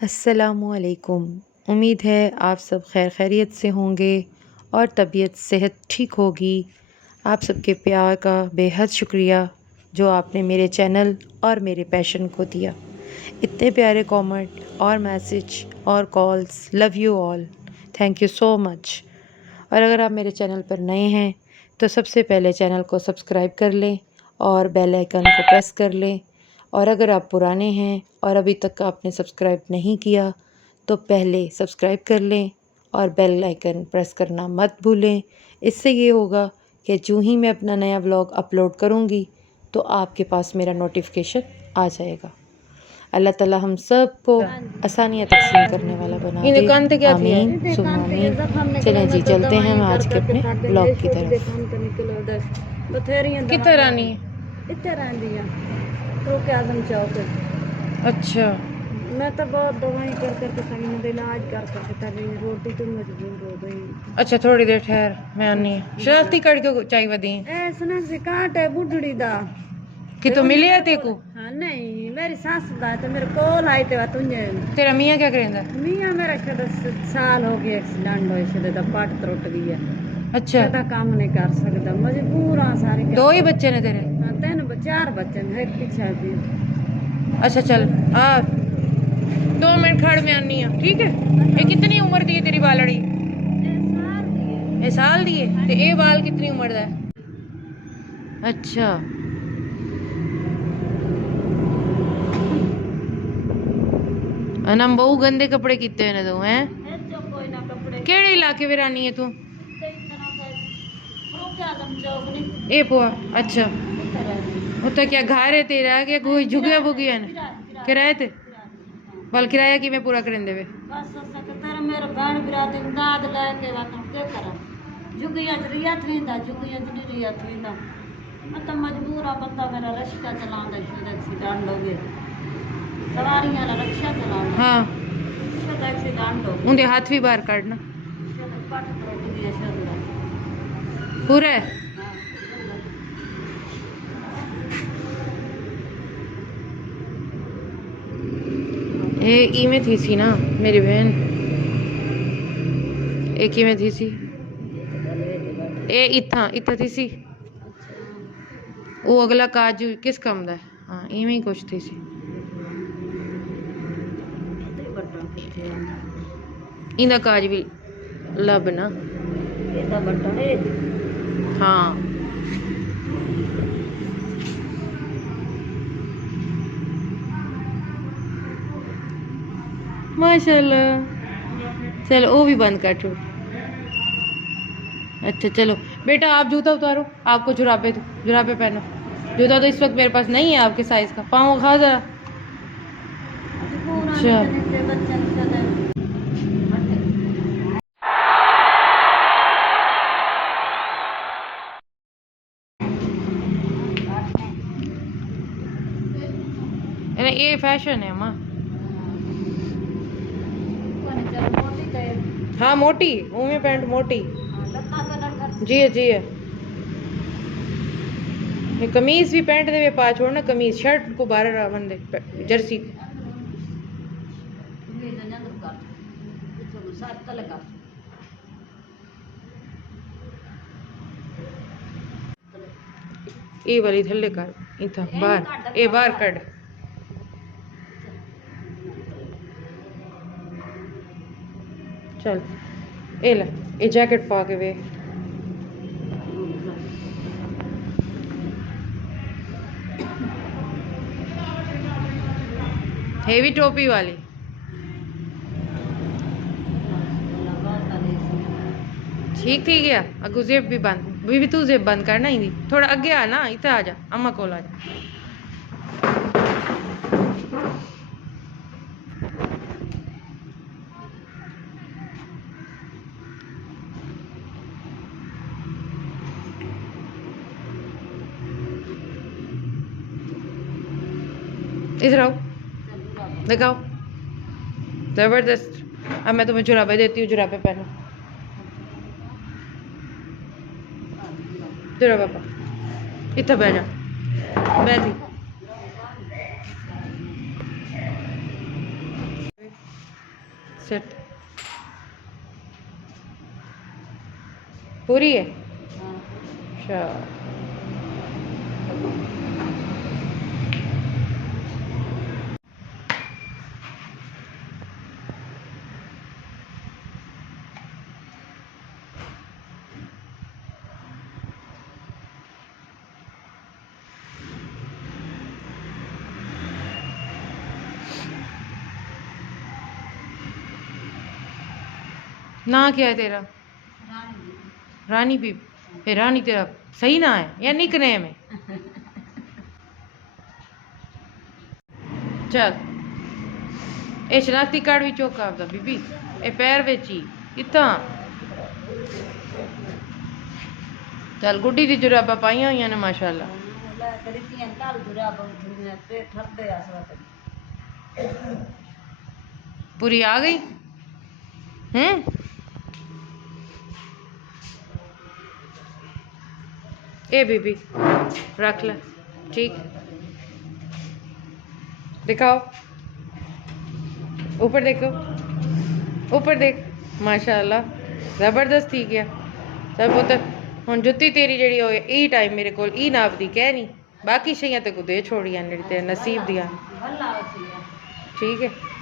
अस्सलामुअलैकुम। उम्मीद है आप सब खैर खैरियत से होंगे और तबीयत सेहत ठीक होगी। आप सबके प्यार का बेहद शुक्रिया जो आपने मेरे चैनल और मेरे पैशन को दिया। इतने प्यारे कमेंट और मैसेज और calls, love you all, thank you so much. और अगर आप मेरे चैनल पर नए हैं तो सबसे पहले चैनल को सब्सक्राइब कर लें और बेल आइकन को प्रेस कर लें। और अगर आप पुराने हैं और अभी तक आपने सब्सक्राइब नहीं किया तो पहले सब्सक्राइब कर लें और बेल आइकन प्रेस करना मत भूलें। इससे ये होगा कि जो ही मैं अपना नया व्लॉग अपलोड करूँगी तो आपके पास मेरा नोटिफिकेशन आ जाएगा। अल्लाह ताला हम सब को आसानियाँ तकसीम करने वाला बना दे। आमीन सुम्मा आमीन। चलें जी, चलते हैं हम आज के अपने व्लॉग की तरफ। किधर आनी है? अच्छा, मैं तो बहुत दवाई कर करके थकी हूँ, इलाज कर करके थक गई, रोटी तो मजबूर हो गई। अच्छा थोड़ी देर ठहर, मैं आनी है। शरारती करके चाहिए दी ऐसा से काट है बुढ़ड़ी दा कि तो मिले है तेको। हाँ नहीं, मेरी सास दा तो मेरे कोल आई ते तुझे। तेरा मियाँ क्या करेंदा? मियाँ मेरा शायद साल हो गया एक्सीडेंट होए, शायद पट त्रुट गई है। अच्छा, शायद काम नहीं कर सकता, मजबूर हाँ सारी। दो ही बच्चे ने तेरे? हाँ, तीन चार बच्चे हैं, एक पीछे भी। अच्छा चल आ, 2 मिनट खड़ में आनी है, ठीक है? ये कितनी उम्र दी है तेरी बालड़ी? ये साल दी है? ते ये बाल कितनी उम्र दा है? अच्छा, अनम बहु गंदे कपड़े किते ने तू हैं? केड़े इलाके में रानी है तू? ए पोआ, अच्छा। उतना क्या घर है तेरा, क्या कोई झुगिया बुगिया ने किराए ते? बाल किराया कि मैं पूरा करें देवे? बस तेरा मेरा बहन बिरादरी दाद लेके वतन के करा जुगिया रिया थींदा जुगिया रिया थींदा। मैं तो मजबूर आ, बंदा मेरा रिक्शा चलांदा शायद एक्सीडेंट हो गया, सवारियां वाला रिक्शा चलांदा। हाँ, शायद एक्सीडेंट हो गया, उनके हाथ भी बाहर काटना शायद पट त्रुट गई शायद पूरा है। ए ई में थी सी ना मेरी बहन, एक ही में थी सी ए इथा इथा थी सी। वो अगला काज किस काम दा है? हाँ इवें ही कुछ थी सी। इंदा काज भी लब ना। हाँ माशाल्लाह। चलो वो भी बंद कर छोड़। अच्छा चलो बेटा आप जूता उतारो, आपको जुराबे दो, जुराबे पहनो। जूता तो इस वक्त मेरे पास नहीं है आपके साइज का, पाँव खा जरा। अच्छा ये फैशन है माँ। हाँ मोटी उमे पैंट मोटी जी है जी है। ये कमीज भी पैंट दे पा छोड़ना, कमीज शर्ट को बाहर बंदे जर्सी। ये वाली थल्ले कर इथा बाहर, ये बाहर कड़। चल ए ले ये जैकेट पा के वे। हेवी टोपी वाली ठीक थी गया। अगू जेब भी बंद भी तू जेब बंद करना ही थोड़ा अगे आना, इतना आ जा अम्मा को आ जा। इधर आओ दिखाओ, जबरदस्त। अब मैं तुम्हें जुराबे देती हूँ, जुराबे पहनो। तेरा पापा इतना बह जा, बैठी सिट पूरी है। हाँ अच्छा ना क्या है तेरा? रानी जी। रानी बीबी। फिर रानी तेरा सही ना है या निक नेम है? चल ये शनाख्ती कार्ड भी चुक आपदा बीबी, ये पैर विच ही कित्थां? चल गुड्डी दी जुराबां पाइयां होइयां ने माशाअल्लाह। ले करी तीन कल जुराबां थुनियां ते ठरदे आ सब। पूरी आ गई। ए बीबी रख ले, ठीक। दिखाओ ऊपर देखो, ऊपर देख, माशाअल्लाह जबरदस्त थी गया। चल पुत्तर हुण जुत्ती तेरी जेह्ड़ी होए ई टाइम मेरे कोल ई नाप दी कह नहीं, बाकी शेयां ते को दे छोड़ियां जेह्ड़ी तेरे नसीब दियां। भला होसी ठीक है।